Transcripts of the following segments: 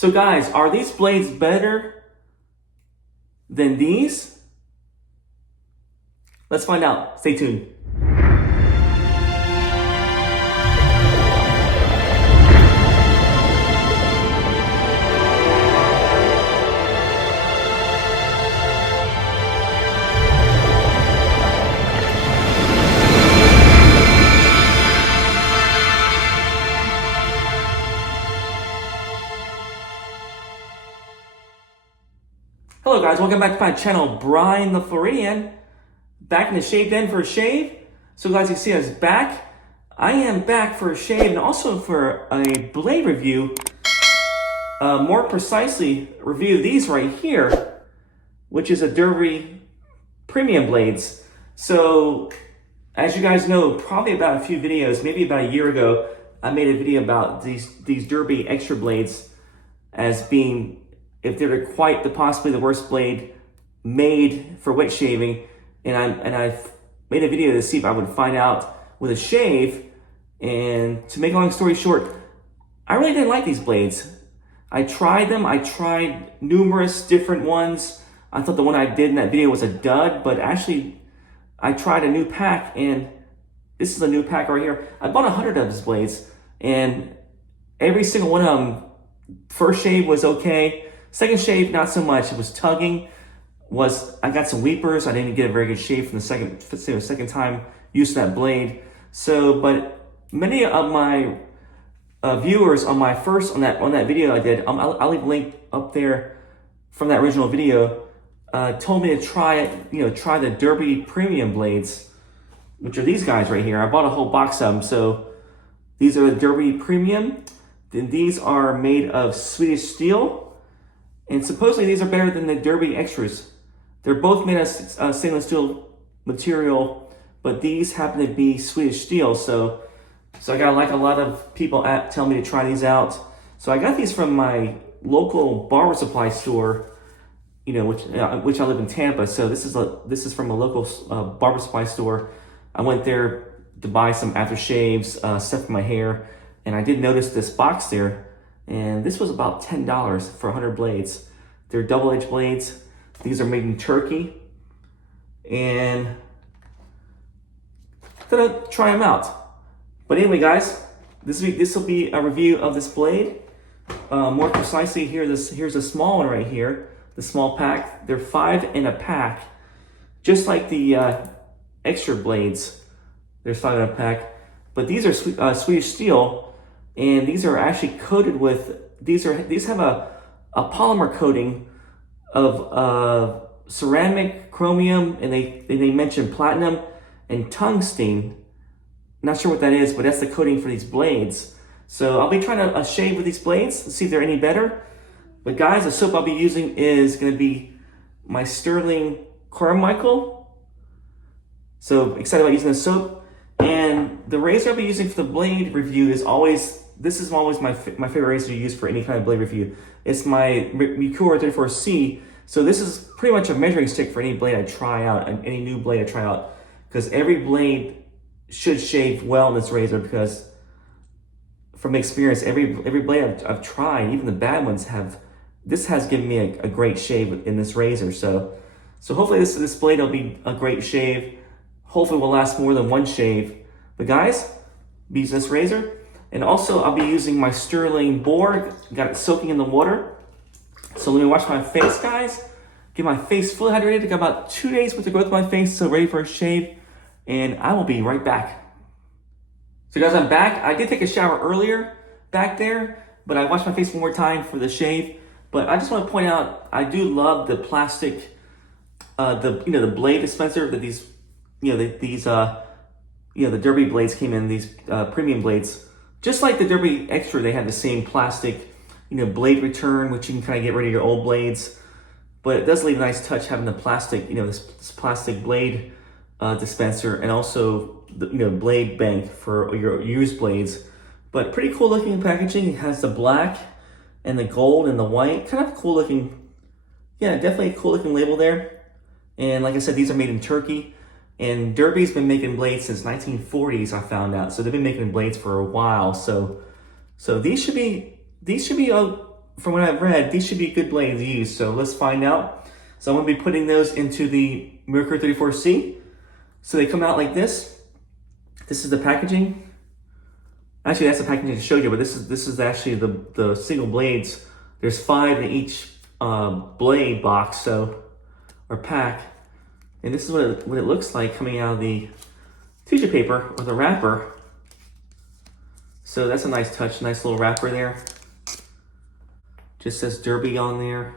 So guys, are these blades better than these? Let's find out. Stay tuned. Hello guys, welcome back to my channel, Brian the Floridian. Back in the shave den for a shave. So guys, you see us back. I am back for a shave and also for a blade review. More precisely, review these right here, which is a Derby premium blades. So, as you guys know, probably about a few videos, maybe about a year ago, I made a video about these Derby extra blades as being, if they're quite possibly the worst blade made for wet shaving, and I made a video to see if I would find out with a shave. And to make a long story short, I really didn't like these blades. I tried them. I tried numerous different ones. I thought the one I did in that video was a dud, but actually I tried a new pack, and this is a new pack right here. I bought 100 of these blades, and every single one of them, first shave was okay. Second shave, not so much. It was tugging. I got some weepers. I didn't get a very good shave from the second time using that blade. So, but many of my viewers on that video I did, I'll leave a link up there from that original video, told me to try the Derby premium blades, which are these guys right here. I bought a whole box of them. So these are the Derby premium. Then these are made of Swedish steel. And supposedly these are better than the Derby extras. They're both made of stainless steel material, but these happen to be Swedish steel. So I got like a lot of people tell me to try these out. So I got these from my local barber supply store, which I live in Tampa. So this is from a local barber supply store. I went there to buy some aftershaves, stuff for my hair, and I did notice this box there. And this was about $10 for 100 blades. They're double-edged blades. These are made in Turkey. And I'm gonna try them out. But anyway, guys, this will be a review of this blade. More precisely, here's a small one right here, the small pack. They're 5 in a pack, just like the extra blades. There's 5 in a pack. But these are Swedish steel. And these are actually coated with, these have a polymer coating of ceramic, chromium, and they mention platinum and tungsten. Not sure what that is, but that's the coating for these blades. So I'll be trying to shave with these blades to see if they're any better. But guys, the soap I'll be using is going to be my Stirling Carmichael. So excited about using the soap. And the razor I'll be using for the blade review is always my favorite razor to use for any kind of blade review. It's my Merkur 34C. So this is pretty much a measuring stick for any blade I try out, and any new blade I try out, because every blade should shave well in this razor, because from experience, every blade I've tried, even the bad ones this has given me a great shave in this razor. So hopefully this blade will be a great shave. Hopefully will last more than one shave. But guys, be using this razor. And also I'll be using my Stirling Boar. Got it soaking in the water. So let me wash my face, guys. Get my face fully hydrated. Got about 2 days worth of growth on my face, so ready for a shave. And I will be right back. So guys, I'm back. I did take a shower earlier back there, but I washed my face one more time for the shave. But I just want to point out, I do love the plastic, the blade dispenser that the Derby blades came in, these premium blades. Just like the Derby Extra, they have the same plastic, blade return, which you can kind of get rid of your old blades. But it does leave a nice touch having the plastic, this plastic blade dispenser, and also the blade bank for your used blades. But pretty cool looking packaging. It has the black and the gold and the white. Kind of cool looking. Yeah, definitely a cool looking label there. And like I said, these are made in Turkey. And Derby's been making blades since 1940s, I found out. So they've been making blades for a while. So these should be from what I've read, these should be good blades to use. So let's find out. So I'm going to be putting those into the Merkur 34C. So they come out like this. This is the packaging. Actually, that's the packaging I showed you, but this is actually the single blades. There's 5 in each blade box, or pack. And this is what it looks like coming out of the tissue paper or the wrapper. So that's a nice touch, nice little wrapper there. Just says Derby on there.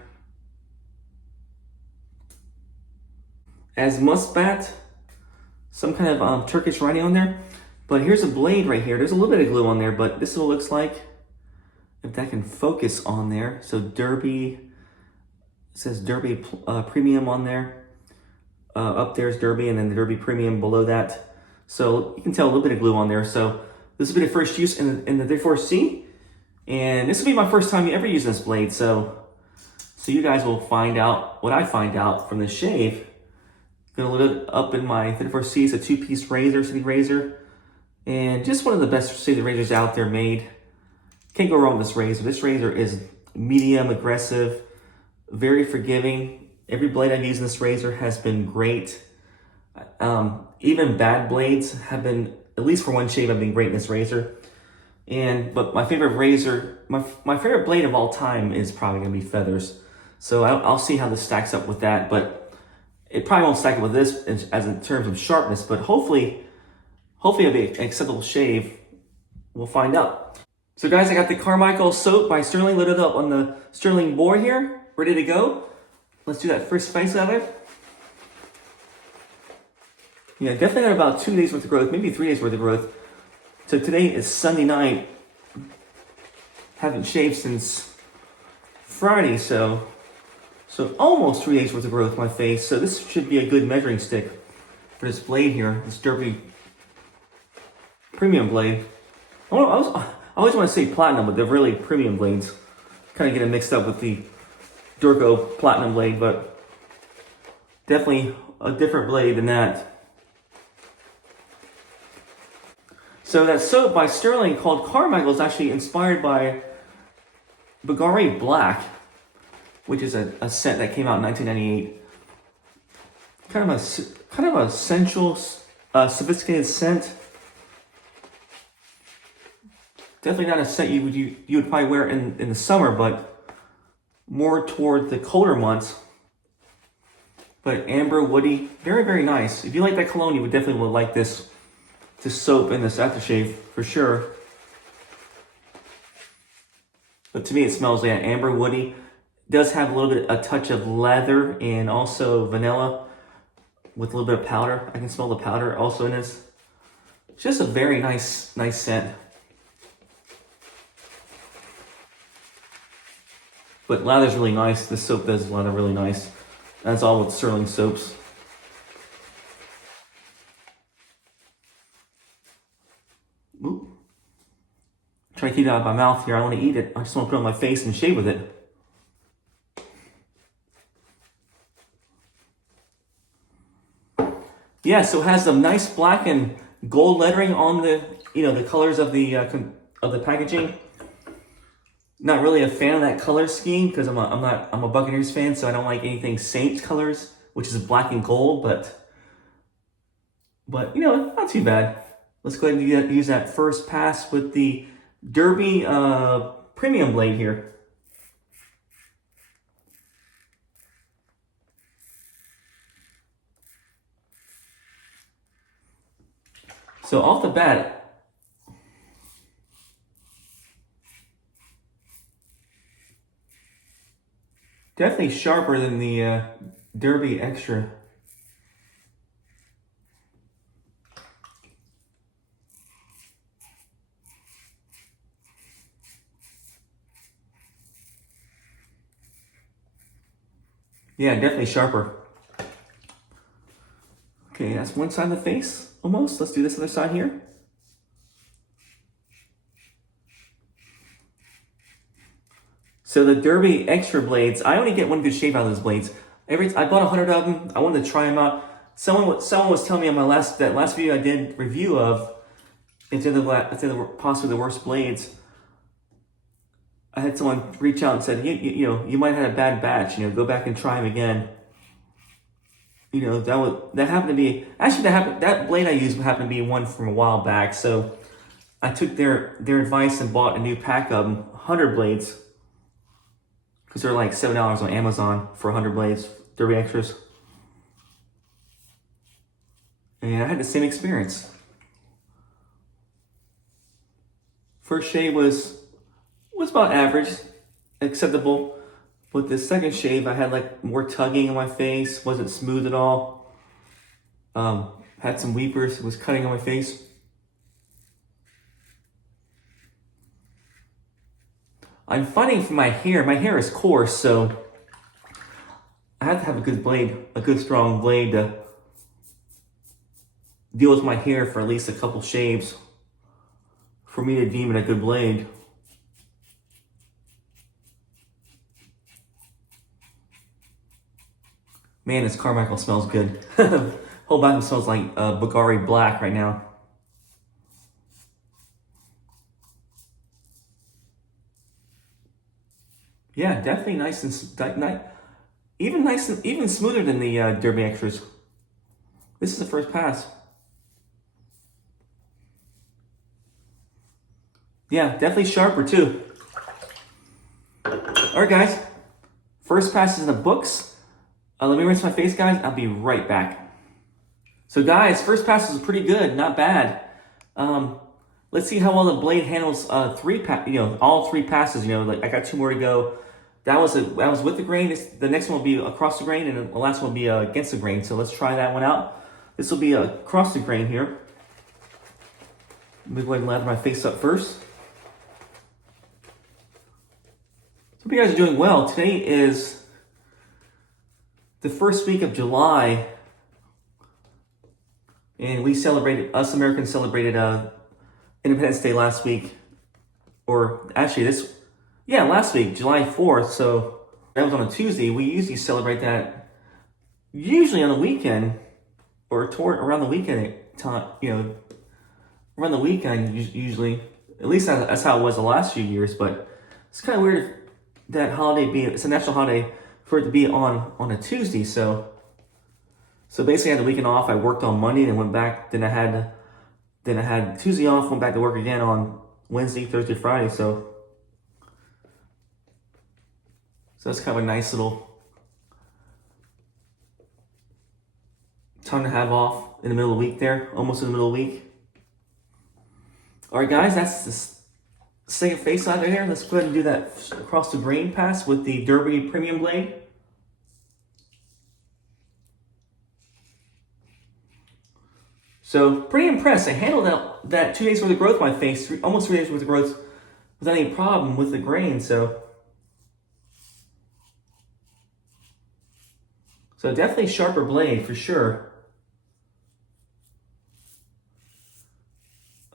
As Muscat, some kind of Turkish writing on there. But here's a blade right here. There's a little bit of glue on there, but this is what it looks like. If that can focus on there. So Derby, it says Derby Premium on there. Up there's Derby, and then the Derby Premium below that. So you can tell a little bit of glue on there. So this will be the first use in the 34C. And this will be my first time ever using this blade. So you guys will find out what I find out from this shave. Gonna load it up in my 34C. It's a 2-piece razor, city razor. And just one of the best city razors out there made. Can't go wrong with this razor. This razor is medium, aggressive, very forgiving. Every blade I've used in this razor has been great. Even bad blades have been, at least for one shave, have been great in this razor. But my favorite razor, my favorite blade of all time is probably gonna be feathers. So I'll see how this stacks up with that, but it probably won't stack up with this as in terms of sharpness, but hopefully it'll be an acceptable shave. We'll find out. So guys, I got the Carmichael soap by Stirling loaded up on the Stirling Boar here, ready to go. Let's do that first face of it. Yeah, definitely got about 2 days worth of growth, maybe 3 days worth of growth. So today is Sunday night. Haven't shaved since Friday, so almost 3 days worth of growth on my face. So this should be a good measuring stick for this blade here, this Derby Premium blade. I always want to say platinum, but they're really premium blades. Kind of get it mixed up with the Durco Platinum blade, but definitely a different blade than that. So that soap by Stirling called Carmichael is actually inspired by Bulgari Black, which is a scent that came out in 1998. Kind of a sensual, sophisticated scent. Definitely not a scent you would probably wear in the summer, but more toward the colder months. But amber, woody, very, very nice. If you like that cologne, you would definitely like this soap and this aftershave for sure. But to me, it smells like amber, woody. It does have a touch of leather and also vanilla with a little bit of powder. I can smell the powder also in this. It's just a very nice scent. But lather's really nice. This soap does lather really nice. That's all with Stirling soaps. Ooh. Try to keep it out of my mouth here. I want to eat it. I just want to put it on my face and shave with it. Yeah, so it has some nice black and gold lettering on the colors of the packaging. Not really a fan of that color scheme because I'm a Buccaneers fan, so I don't like anything Saints colors, which is black and gold, but not too bad. Let's go ahead and use that first pass with the Derby Premium blade here. So off the bat, definitely sharper than the Derby Extra. Yeah, definitely sharper. Okay, that's one side of the face, almost. Let's do this other side here. So the Derby Extra blades, I only get one good shave out of those blades. I bought 100 of them. I wanted to try them out. Someone was telling me on that last video I did review of, if they're possibly the worst blades. I had someone reach out and said, you know, you might have had a bad batch. You know, go back and try them again. You know, that happened to be actually that blade I used happened to be one from a while back. So I took their advice and bought a new pack of them, 100 blades, because they're like $7 on Amazon for 100 blades, Derby Extras. And I had the same experience. First shave was about average, acceptable. With the second shave, I had like more tugging on my face, wasn't smooth at all. Had some weepers, was cutting on my face. I'm finding for my hair is coarse, so I have to have a good blade, a good strong blade to deal with my hair for at least a couple shaves for me to deem it a good blade. Man, this Carmichael smells good. Whole bathroom smells like Bulgari black right now. Yeah, definitely nice and even smoother than the Derby Extras. This is the first pass. Yeah, definitely sharper too. All right, guys. First pass is in the books. Let me rinse my face, guys. I'll be right back. So, guys, first pass was pretty good, not bad. Let's see how well the blade handles all three passes. You know, like I got 2 more to go. That was with the grain. The next one will be across the grain, and the last one will be against the grain. So let's try that one out. This will be across the grain here. Let me go ahead and lather my face up first. Hope you guys are doing well. Today is the first week of July, and us Americans celebrated Independence Day last week, or actually last week, July 4th, so that was on a Tuesday. We usually celebrate that usually on the weekend, or around the weekend time, around the weekend usually, at least that's how it was the last few years, but it's kind of weird that holiday it's a national holiday for it to be on a Tuesday. So basically I had the weekend off. I worked on Monday and went back. Then I had Tuesday off, went back to work again on Wednesday, Thursday, Friday. So that's kind of a nice little time to have off in the middle of the week there, almost in the middle of the week. All right, guys, that's the second face lather here. Let's go ahead and do that across the grain pass with the Derby Premium Blade. So pretty impressed. I handled that 2 days worth of growth on my face, almost 3 days worth of growth without any problem with the grain. So definitely sharper blade for sure.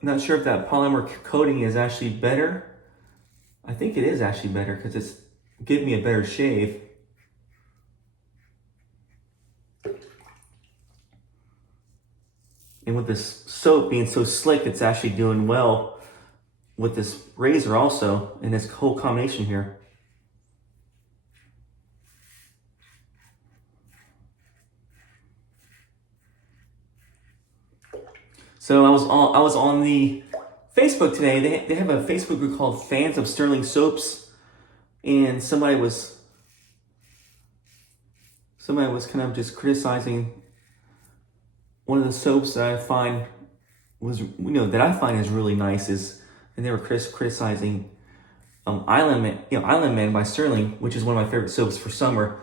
I'm not sure if that polymer coating is actually better. I think it is actually better because it's giving me a better shave. And with this soap being so slick, it's actually doing well with this razor also, and this whole combination here. So I was on the Facebook today. They have a Facebook group called Fans of Stirling Soaps, and somebody was kind of just criticizing one of the soaps that I find is really nice and they were criticizing Island Man by Stirling, which is one of my favorite soaps for summer.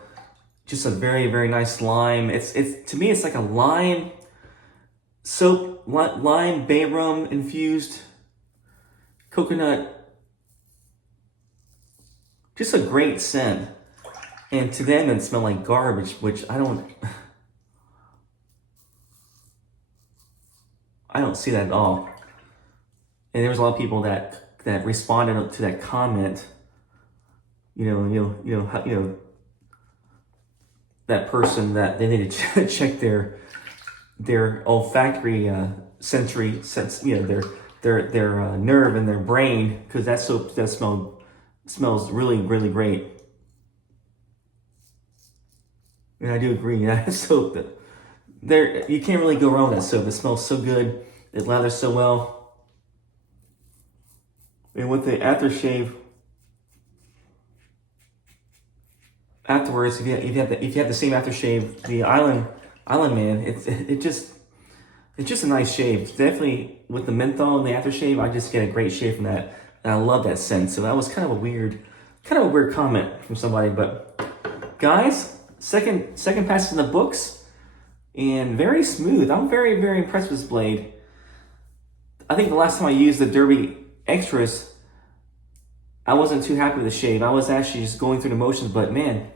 Just a very, very nice lime. It's to me, it's like a lime soap, lime bay rum infused coconut. Just a great scent. And to them, it smelled like garbage, which I don't see that at all. And there was a lot of people that responded to that comment. That person that they need to check their olfactory sensory sense, their nerve in their brain, because that soap does smell It smells really, really great. And I do agree, that soap, you can't really go wrong with that soap. It smells so good. It lathers so well. And with the aftershave, afterwards, if you have the same aftershave, the Island Man, it's just a nice shave. Definitely with the menthol and the aftershave, I just get a great shave from that, and I love that scent. So that was kind of a weird comment from somebody, but guys, second pass in the books, and very smooth. I'm very, very impressed with this blade. I think the last time I used the Derby Extras, I wasn't too happy with the shave. I was actually just going through the motions, but man,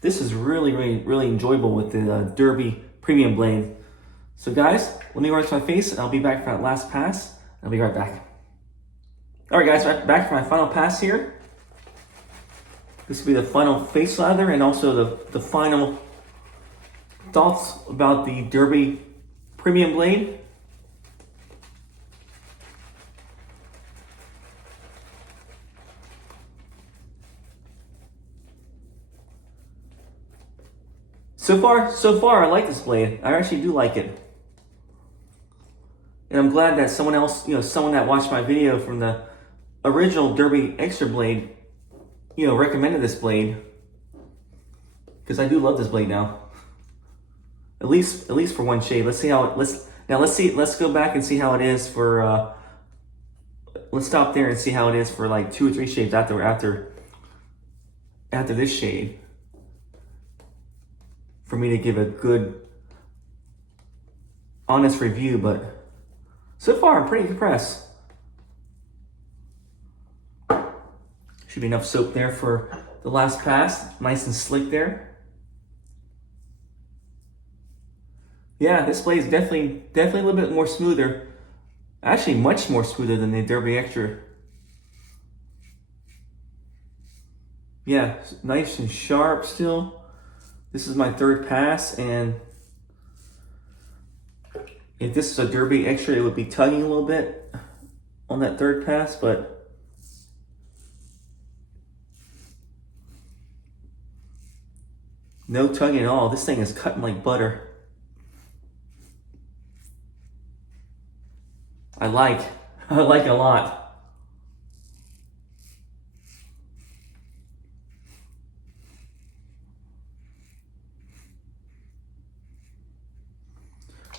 this is really, really, really enjoyable with the Derby Premium blade. So guys, let me rinse my face, and I'll be back for that last pass. I'll be right back. All right, guys, back for my final pass here. This will be the final face lather and also the final thoughts about the Derby Premium blade. So far, I like this blade. I actually do like it. And I'm glad that someone else, someone that watched my video from the original Derby Extra blade, recommended this blade. Because I do love this blade now. At least for one shave. Let's go back and see how it is for let's stop there and see how it is for like 2 or 3 shaves after this shave, for me to give a good, honest review. But so far, I'm pretty impressed. Should be enough soap there for the last pass. Nice and slick there. Yeah, this blade is definitely a little bit more smoother. Actually, much more smoother than the Derby Extra. Yeah, nice and sharp still. This is my 3rd pass, and if this is a Derby Extra, it would be tugging a little bit on that 3rd pass, but no tugging at all. This thing is cutting like butter. I like it a lot.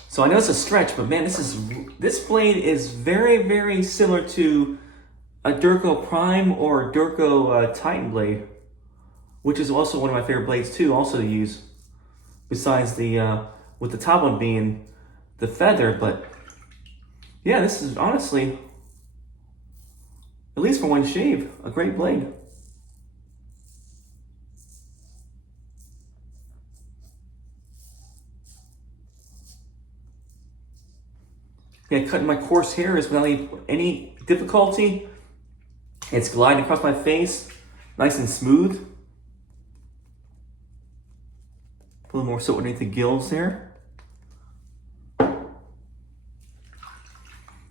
So I know it's a stretch, but man, this blade is very, very similar to a Durco Prime or Durco Titan blade, which is also one of my favorite blades too, also to use. Besides the with the top one being the feather, but yeah, this is honestly, at least for one shave, a great blade. Yeah, cutting my coarse hair is without any difficulty. It's gliding across my face, nice and smooth. Put a little more soap underneath the gills there.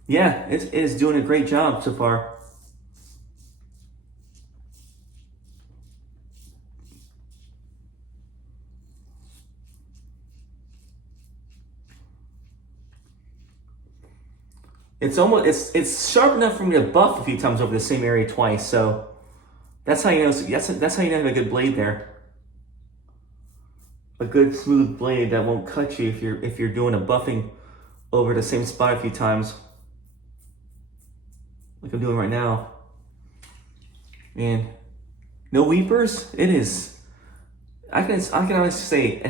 Yeah, it is doing a great job so far. It's sharp enough for me to buff a few times over the same area twice. So that's how you know. That's how you know you have a good blade there. A good smooth blade that won't cut you if you're doing a buffing over the same spot a few times, like I'm doing right now. And no weepers. It is. I can honestly say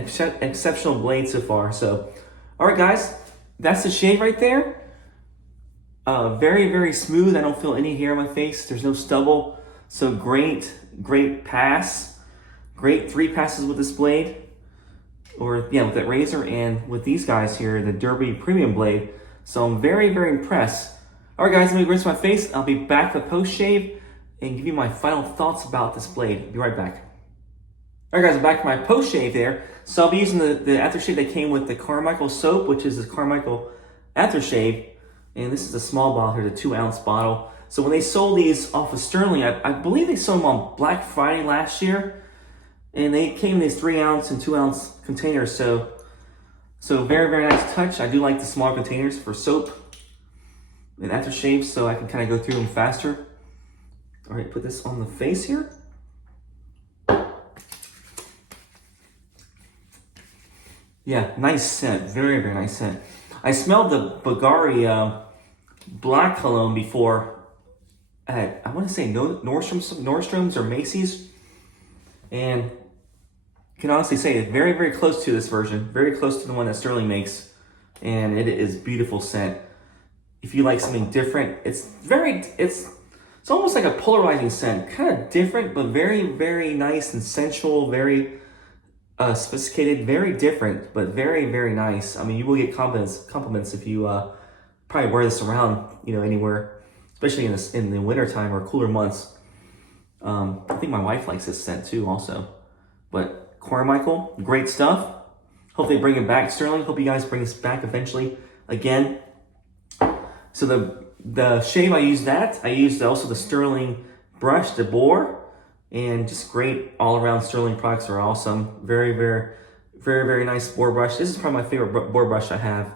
exceptional blade so far. So, all right, guys, that's the shave right there. Very, very smooth. I don't feel any hair on my face. There's no stubble. So great pass. Great 3 passes with this blade. Or yeah, with that razor, and with these guys here, the Derby Premium blade. So I'm very, very impressed. All right, guys, let me rinse my face. I'll be back with post-shave and give you my final thoughts about this blade. I'll be right back. All right, guys, I'm back for my post-shave there. So I'll be using the aftershave that came with the Carmichael soap, which is the Carmichael Aftershave. And this is a small bottle here, the 2-ounce bottle. So when they sold these off of Stirling, I believe they sold them on Black Friday last year, and they came in these 3-ounce and 2-ounce containers. So very, very nice touch. I do like the small containers for soap and aftershave, so I can kind of go through them faster. All right, put this on the face here. Yeah, nice scent, very, very nice scent. I smelled the Bulgari black cologne before at, I want to say Nordstrom's or Macy's, and can honestly say it's very, very close to this version, very close to the one that Stirling makes, and it is beautiful scent. If you like something different, it's almost like a polarizing scent, kind of different, but very, very nice and sensual, very sophisticated, very different, but very, very nice. I mean, you will get compliments if you probably wear this around, anywhere, especially in the winter time or cooler months. I think my wife likes this scent too, also. But Carmichael, great stuff. Hope they bring it back, Stirling. Hope you guys bring this back eventually again. So the shave, I used also the Stirling brush, the Boar. And just great all-around Stirling products are awesome. Very, very, very, very nice boar brush. This is probably my favorite boar brush I have.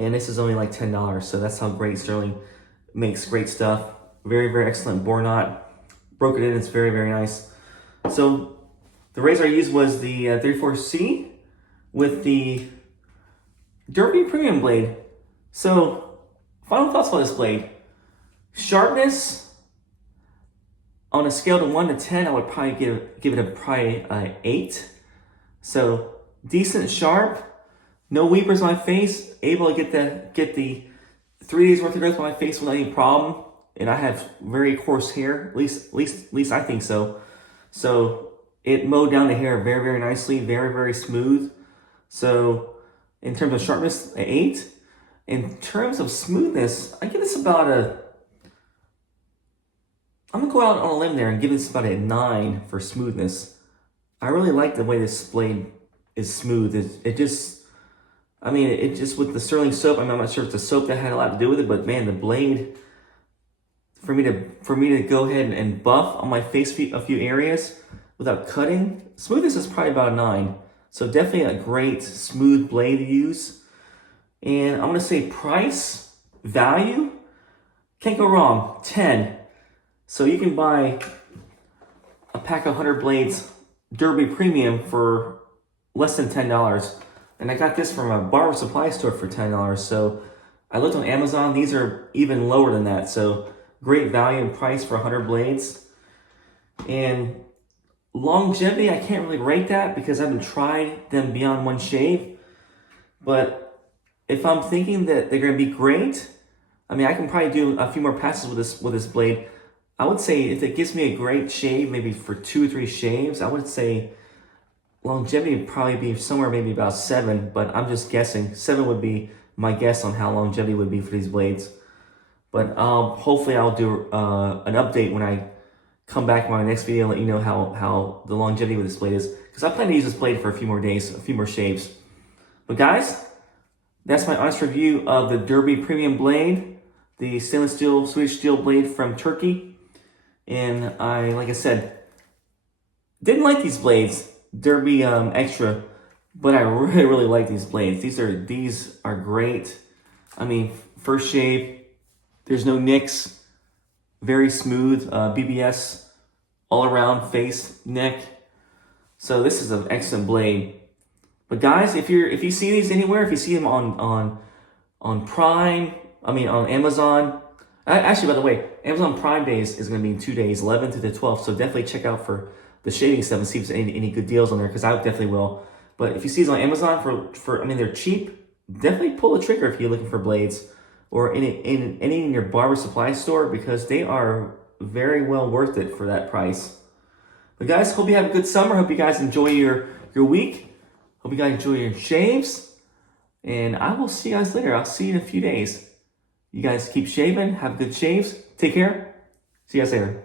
And this is only like $10. So that's how great Stirling makes great stuff. Very, very excellent boar knot. Broke it in, it's very, very nice. So the razor I used was the 34C with the Derby Premium blade. So final thoughts on this blade. Sharpness, on a scale of 1 to 10, I would probably give it a 8. So decent, sharp, no weepers on my face, able to get the 3 days worth of growth on my face without any problem. And I have very coarse hair, at least I think so. So it mowed down the hair very, very nicely, very, very smooth. So in terms of sharpness, an 8. In terms of smoothness, I give this about I'm gonna go out on a limb there and give this about a 9 for smoothness. I really like the way this blade is smooth. It just with the Stirling soap, I'm not sure if it's the soap that had a lot to do with it, but man, the blade, for me to go ahead and buff on my face a few areas without cutting, smoothness is probably about a 9. So definitely a great smooth blade to use. And I'm gonna say price, value, can't go wrong, 10. So you can buy a pack of 100 blades Derby Premium for less than $10. And I got this from a barber supply store for $10. So I looked on Amazon, these are even lower than that. So great value and price for 100 blades. And longevity, I can't really rate that because I haven't tried them beyond one shave. But if I'm thinking that they're gonna be great, I mean, I can probably do a few more passes with this blade. I would say if it gives me a great shave, maybe for 2 or 3 shaves, I would say longevity would probably be somewhere maybe about 7, but I'm just guessing. 7 would be my guess on how longevity would be for these blades. But hopefully I'll do an update when I come back in my next video and let you know how the longevity with this blade is. Because I plan to use this blade for a few more days, a few more shaves. But guys, that's my honest review of the Derby Premium blade, the stainless steel, Swedish steel blade from Turkey. And like I said, didn't like these blades, Derby Extra, but I really, really like these blades. These are great. I mean, first shave, there's no nicks, very smooth, BBS, all around face, neck. So this is an excellent blade. But guys, if you see these anywhere, if you see them on Prime, on Amazon. Actually, by the way, Amazon Prime Days is going to be in 2 days, 11th to the 12th. So definitely check out for the shaving stuff and see if there's any good deals on there, because I definitely will. But if you see these on Amazon they're cheap. Definitely pull the trigger if you're looking for blades, or in your barber supply store, because they are very well worth it for that price. But guys, hope you have a good summer. Hope you guys enjoy your week. Hope you guys enjoy your shaves. And I will see you guys later. I'll see you in a few days. You guys keep shaving. Have good shaves. Take care. See you guys later.